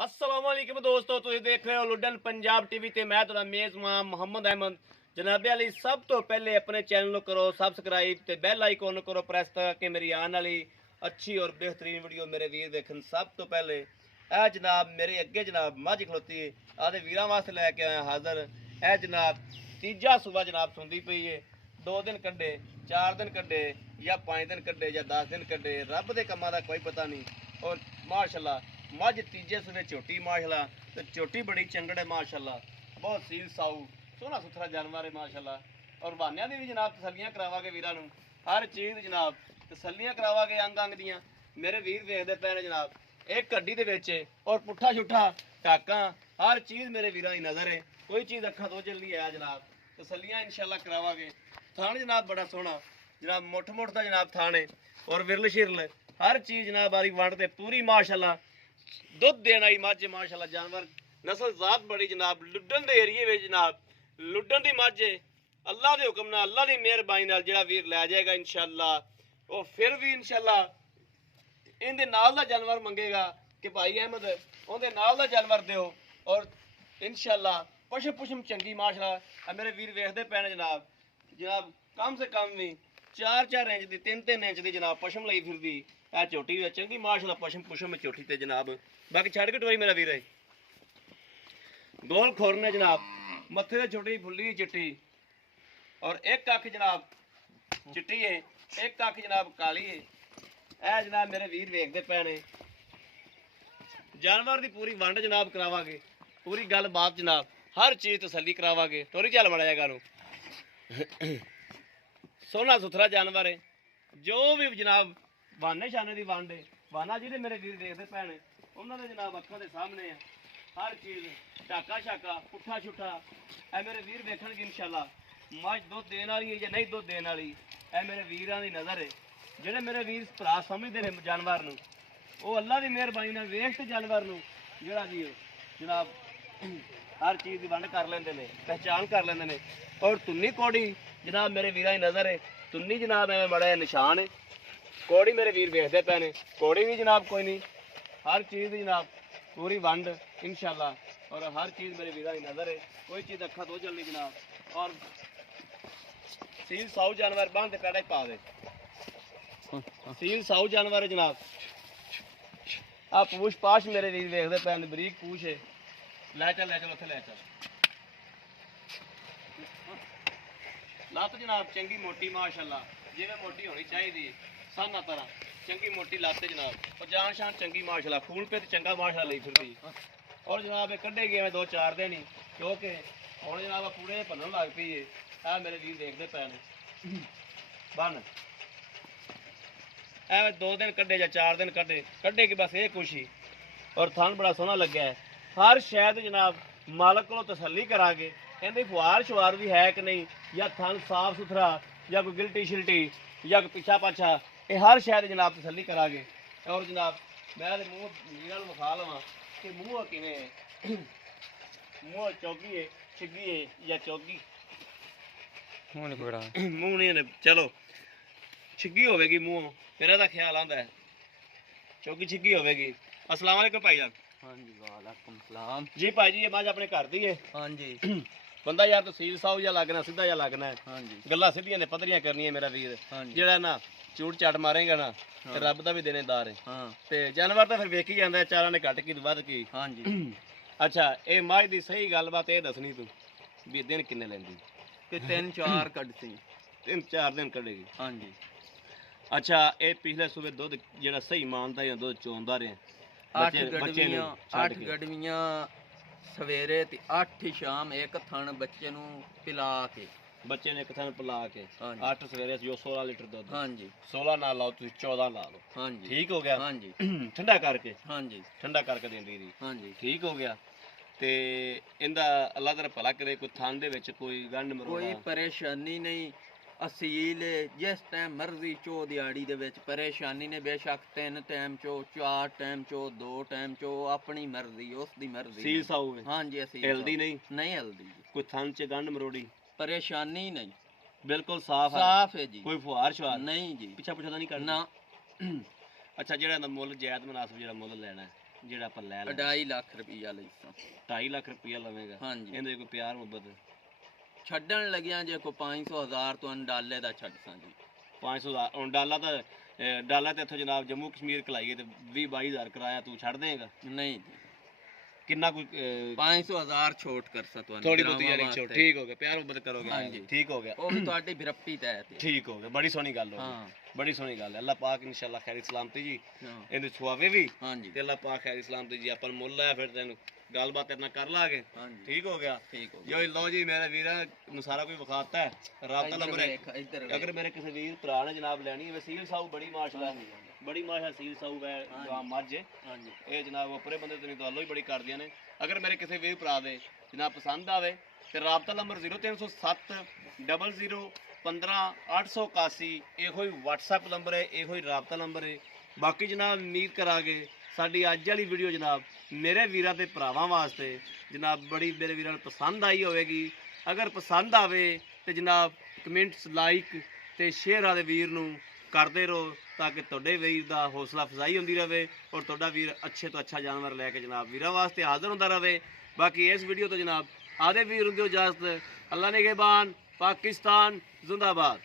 अस्सलाम वालेकुम दोस्तों, ਤੁਸੀਂ ਦੇਖ ਰਹੇ ਹੋ ਲੁੱਡਨ ਪੰਜਾਬ ਟੀਵੀ ਤੇ ਮੈਂ ਤੁਹਾਡਾ ਮੇਜ਼ਬਾਨ ਮੁਹੰਮਦ ਅਹਿਮਦ। ਜਨਾਬੇ ਅਲੀ ਸਭ ਤੋਂ ਪਹਿਲੇ ਆਪਣੇ ਚੈਨਲ ਨੂੰ ਕਰੋ ਸਬਸਕ੍ਰਾਈਬ ਤੇ ਬੈਲ ਆਈਕਨ ਨੂੰ ਕਰੋ ਪ੍ਰੈਸ ਤਾਂ ਕਿ ਮੇਰੀ ਆਉਣ ਵਾਲੀ अच्छी और बेहतरीन वीडियो मेरे वीर देखन। सब तो पहले ए जनाब मेरे अगे जनाब मझ खलोती है आदे वीर वास्ते लैके आया हाजिर। ए जनाब तीजा सुबह जनाब सुनती पई है। 2 दिन कड्डे 4 दिन कड्डे या 5 दिन कड्डे या 10 दिन कड्डे, रब के कामां दा कोई पता नहीं। और माशाल्लाह मझ तीजे सुबह झोटी माशाल्लाह ते झोटी बड़ी चंगड़ है माशाल्लाह, बहुत सील साऊ सोहना सुथरा जानवर है माशाल्लाह। और बहानियां दी भी जनाब तसल्लियां करावांगे वीरां नूं, हर चीज़ जनाब तसल्लियां करावांगे अंग अंग दियां। मेरे वीर वेखदे पए ने जनाब एक गड्डी दे विच और पुट्ठा छुट्ठा टाकां हर चीज़ मेरे वीरां दी नज़र है, कोई चीज़ अखां तो चलनी है जनाब। तसल्लियां इंशाअल्लाह करावांगे। थान जनाब बड़ा सोहना जनाब मुठ मुठ दा जनाब थान है और विरल शिरल हर चीज़ जनाब आरी वंड ते पूरी माशाअल्लाह। दुध देने आई मझ माशाअल्लाह, जानवर नस्ल जात बड़ी जनाब। लुड्डन दे एरिए में जनाब लुड्डन दी मझ अल्लाह दे हुक्म नाल अल्लाह दी मेहरबानी नाल जेड़ा वीर लै जाएगा इंशाअल्लाह, वो फिर भी इंशाअल्लाह इहदे नाल दा जानवर मंगेगा कि भाई अहमद उहदे नाल दा जानवर दिओ। और इंशाअल्लाह पशम पुशम चंगी माशाअल्लाह मेरे वीर वेखदे पए ने जनाब। जनाब कम से कम भी 4-4 इंच दी 3-3 इंच दी जनाब पशम लई फिरदी आ झोटी चंगी माशाअल्लाह। पशम पुशम में झोटी ते जनाब बाकी छड़ के टवाई मेरा वीर है। गोल खोर ने जनाब मत्थे ते छोटी फुल्ली चिट्टी और एक अख जनाब चिट्टी है, एक अख जनाब काली है। ए जनाब मेरे वीर वेखदे पए ने जानवर दी पूरी वंड जनाब करावांगे, पूरी गल बात जनाब हर चीज़ तसल्ली करावांगे। टोरी चल मड़ा जाएगा सोहना सुथरा जानवर है। जो भी जनाब बहाने शाने दी वंड है, बहाना जिहदे मेरे वीर देखदे पए ने उन्हां दे जनाब अखां दे सामने है हर चीज़ टाका शाका पुट्ठा छुट्ठा ए मेरे वीर वेखणगे इंशाअल्लाह। मझ दुध देने वाली है या नहीं दुध देने वाली ए मेरे वीरां दी नज़र है। ਜਿਹੜੇ ਮੇਰੇ ਵੀਰ ਭਰਾ ਸਮਝਦੇ ਨੇ ਜਾਨਵਰ ਨੂੰ ਉਹ ਅੱਲਾਹ ਦੀ ਮਿਹਰਬਾਨੀ ਨਾਲ ਵੇਖ ਤੇ ਜਾਨਵਰ ਨੂੰ ਜਿਹੜਾ ਜੀ ਜਨਾਬ ਹਰ ਚੀਜ਼ ਦੀ ਵੰਡ ਕਰ ਲੈਂਦੇ ਨੇ, ਪਹਿਚਾਨ ਕਰ ਲੈਂਦੇ ਨੇ। ਔਰ ਤੁੰਨੀ ਕੋੜੀ ਜਨਾਬ ਮੇਰੇ ਵੀਰਾਂ ਦੀ ਨਜ਼ਰ ਹੈ। ਤੁੰਨੀ ਜਨਾਬ ਐਵੇਂ ਬੜਾ ਨਿਸ਼ਾਨ ਹੈ। ਕੋੜੀ ਮੇਰੇ ਵੀਰ ਵੇਖਦੇ ਪਏ ਨੇ, ਕੋੜੀ ਵੀ ਜਨਾਬ ਕੋਈ ਨਹੀਂ हर चीज़ जनाब पूरी वंड इंशाअल्लाह। और हर चीज़ मेरे वीर की नज़र है, कोई चीज़ अखा तो चलनी जनाब। और सील साऊ जानवर बांध दे पैड़ा ही पा दे, सील साऊ जानवर है जनाब। आ पूछ पाश मेरे वीर देखते पैन बरीक पूछ है। लै चल उत्थे लै चल। लत्त जनाब चंगी मोटी माशाअल्लाह, जिवें मोटी होनी चाहिए साना तरह चंगी मोटी लाते जनाब। और जान शान चंगी माशाअल्लाह, फूल पे तो चंगा माशाअल्लाह लई फिरदी। और जनाब कड्ढे गए 2-4 दिन ही क्योंकि हुण जनाब पूरे भनन लग पई है। आ मेरे वीर देखदे पए ने बन ਐਵੇਂ 2 दिन कड्डे या 4 दिन कड्डे कि बस ये कुछ ही। और थान बड़ा सोहना लग्या है। हर शायद जनाब मालक को तसल्ली करांगे कहते फुहार शुहार भी है कि नहीं, या थान साफ सुथरा या कोई गिल्टी शिल्टी या कोई पिछा पाछा, ये हर शायद जनाब तसल्ली करांगे। और जनाब मैं मूँह वीरां नूं विखा लवां कि मूँह किवें है। मूँह चौगी है छिग्गी है या चौगी मूँह नहीं चलो छिग्गी होवेगी मूँह फिर ਇਹਦਾ ख्याल आंदा है चौकी छिग्गी होवेगी। अस्सलाम वालेकुम भाईजान। हाँ जी वालेकुम सलाम जी भाई जी ये मझ अपने घर दी है। हाँ जी बंदा यार तहसील साहब या लगना सीधा या लगना है। हाँ जी गल्लां सीधियां ने पद्धरियां करनी है मेरा वीर। हाँ जी जेड़ा ना चूट चाट मारेगा ना ते रब दा भी देनेदार है। हाँ ते जानवर तो फिर वेखी जांदा है चारां ने घट की वध की। हाँ जी अच्छा ये मझ दी सही गलबात ये दसनी तू भी दिन किन्ने लैंदी कि 3-4 कटती 3-4 दिन कढेगी। हाँ जी अच्छा ये पिछले सुबह दुध जेड़ा सही मानदा है दुध चोंदा रहे 8 गडवियां सवेरे ते 8 शाम एक थन बच्चे नूं पिला के बच्चे ने एक थन पिला के हाँ जी 8 सवेरे जो 16 लीटर दुध। हाँ जी 16 ना लाओ तुम 14 ला लो। हाँ जी ठीक हो गया। हाँ जी ठंडा करके हाँ जी ठंडा करके देंदी रही। हाँ जी ठीक हो गया। ते इंदा अल्लाह ताला भला करे कोई थान दे विच कोई गंढ कोई मरोड़ा परेशानी नहीं। असील जिस टाइम मर्जी चो दिहाड़ी दे विच परेशानी ने, बेशक 3 टाइम चो 4 टाइम चो 2 टाइम चो अपनी मर्जी उसकी मर्जी। सील साऊ है हाँ जी असील हिलदी नहीं नहीं हिलदी जी, कोई थान च गंढ मरोड़ी परेशानी नहीं, बिल्कुल साफ है साफ है जी, कोई फुहार शुहार नहीं जी पिछा पुछा तो नहीं करना। ना। अच्छा जेड़ा मुੱਲ जायद मुनासिब जेड़ा मुੱਲ लेना है ਜਿਹੜਾ ਆਪਾਂ ਲੈ ਲਿਆ 2.5 ਲੱਖ ਰੁਪਈਆ ਲਈ ਸਾਂ 2.5 ਲੱਖ ਰੁਪਇਆ ਲਵੇਂਗਾ ਹਾਂਜੀ ਇਹਦੇ ਕੋਈ ਪਿਆਰ ਮੁਹੱਬਤ ਛੱਡਣ ਲੱਗਿਆ ਜੇ ਕੋ 500,000 ਤੋਂ ਡਾਲੇ ਦਾ ਛੱਡ ਸਾਂ ਜੀ 500 ਦਾ ਹੁਣ ਡਾਲਾ ਤੇ ਇੱਥੋਂ ਜਨਾਬ ਜੰਮੂ ਕਸ਼ਮੀਰ ਕਲਾਈਏ ਤੇ 20-22 ਹਜ਼ਾਰ ਕਿਰਾਇਆ ਤੂੰ ਛੱਡ ਦੇਗਾ ਨਹੀਂ ਜੀ ਕਿੰਨਾ ਕੋਈ 500,000 ਛੋਟ ਕਰ ਸਾਂ ਤੁਹਾਨੂੰ ਥੋੜੀ ਬਹੁਤੀ ਯਾਰੀ ਛੋਟ ਠੀਕ ਹੋ ਗਿਆ ਪਿਆਰ ਮੁਹੱਬਤ ਕਰੋਗੇ ਹਾਂਜੀ। ਠੀਕ ਹੋ ਗਿਆ ਉਹ ਵੀ ਤੁਹਾਡੀ ਬਿਰੱਪੀ ਤਹਿ ਤੇ ਠੀਕ ਹੋ ਗਿਆ ਬੜੀ ਸੋਹਣੀ ਗੱਲ ਹੋ ਗਈ ਹਾਂ ਬੜੀ ਸੋਹਣੀ ਗੱਲ ਹੈ ਅੱਲਾਹ ਪਾਕ ਇਨਸ਼ਾਅੱਲਾ ਖੈਰ ਸਲਾਮਤੀ ਜੀ ਹਾਂ ਇਹਦੇ ਛੁਆਵੇ ਵੀ ਹਾਂਜੀ ਤੇ ਅੱਲਾਹ ਪਾਕ ਖੈਰ ਸਲਾਮਤੀ ਜੀ ਆਪਾਂ ਨੂੰ ਮੁੱਲ ਲਾਇਆ ਫਿਰ ਤੈਨੂੰ ਗੱਲਬਾਤ ਤੇਰੇ ਨਾਲ ਕਰ ਲਾਂਗੇ ਹਾਂਜੀ ਠੀਕ ਹੋ ਗਿਆ ਠੀਕ ਹੋ ਜੋ ਲਓ ਜੀ ਮੇਰੇ ਵੀਰਾਂ ਨੂੰ ਸਾਰਾ ਕੁਝ ਵਿਖਾਤਾ ਹੈ ਰਾਬਤਾ ਨੰਬਰ ਹੈ ਇੱਧਰ ਅਗਰ ਮੇਰੇ ਕਿਸੇ ਵੀਰ ਭਰਾ ਨੇ ਜਨਾਬ ਲੈਣੀ ਹੈ ਵਸੀਲ ਸਾਊ ਬੜੀ ਮਾਸ਼ਾਅੱਲਾ ਬੜੀ ਮਾਸ਼ਾ ਸੀਲ ਸਾਊ ਹੈ ਗਾਂ ਮੱਝ ਹੈ। ਹਾਂਜੀ ਇਹ ਜਨਾਬ ਉਪਰੇ ਬੰਦੇ ਤੋਂ ਨਹੀਂ ਦਵਾਲੋ ਹੀ ਬੜੀ ਕਰਦੀਆਂ ਨੇ ਅਗਰ ਮੇਰੇ ਕਿਸੇ ਵੀਰ ਭਰਾ ਦੇ ਜਨਾਬ ਪਸੰਦ ਆਵੇ ਤੇ ਰਾਬਤਾ ਨੰਬਰ 0307 00 15 881 ਇਹੋ ਹੀ WhatsApp ਨੰਬਰ ਹੈ ਇਹੋ ਹੀ ਰਾਬਤਾ ਨੰਬਰ ਹੈ ਬਾਕੀ ਜਨਾਬ ਉਮੀਦ ਕਰਾਂਗੇ ਸਾਡੀ ਅੱਜ ਵਾਲੀ ਵੀਡੀਓ ਜਨਾਬ ਮੇਰੇ ਵੀਰਾਂ ਤੇ ਭਰਾਵਾਂ ਵਾਸਤੇ ਜਨਾਬ ਬੜੀ ਮੇਰੇ ਵੀਰਾਂ ਨੂੰ ਪਸੰਦ ਆਈ ਹੋਵੇਗੀ ਅਗਰ ਪਸੰਦ ਆਵੇ ਤੇ ਜਨਾਬ ਕਮੈਂਟਸ ਲਾਈਕ ਤੇ ਸ਼ੇਅਰ ਵਾਲੇ ਵੀਰ ਨੂੰ ਕਰਦੇ ਰਹੋ ਤਾਂ ਕਿ ਤੁਹਾਡੇ ਵੀਰ ਦਾ ਹੌਸਲਾ ਅਫਜ਼ਾਈ ਹੁੰਦੀ ਰਹੇ ਔਰ ਤੁਹਾਡਾ ਵੀਰ ਅੱਛੇ ਤੋਂ ਅੱਛਾ ਜਾਨਵਰ ਲੈ ਕੇ ਜਨਾਬ ਵੀਰਾਂ ਵਾਸਤੇ ਹਾਜ਼ਰ ਹੁੰਦਾ ਰਹੇ ਬਾਕੀ ਇਸ ਵੀਡੀਓ ਤੋਂ ਜਨਾਬ ਆਦੇ ਵੀਰ ਹੁੰਦੇ ਇਜਾਜ਼ਤ ਅੱਲਾ ਨਿਗਹਿਬਾਨ ਪਾਕਿਸਤਾਨ ਜ਼ਿੰਦਾਬਾਦ।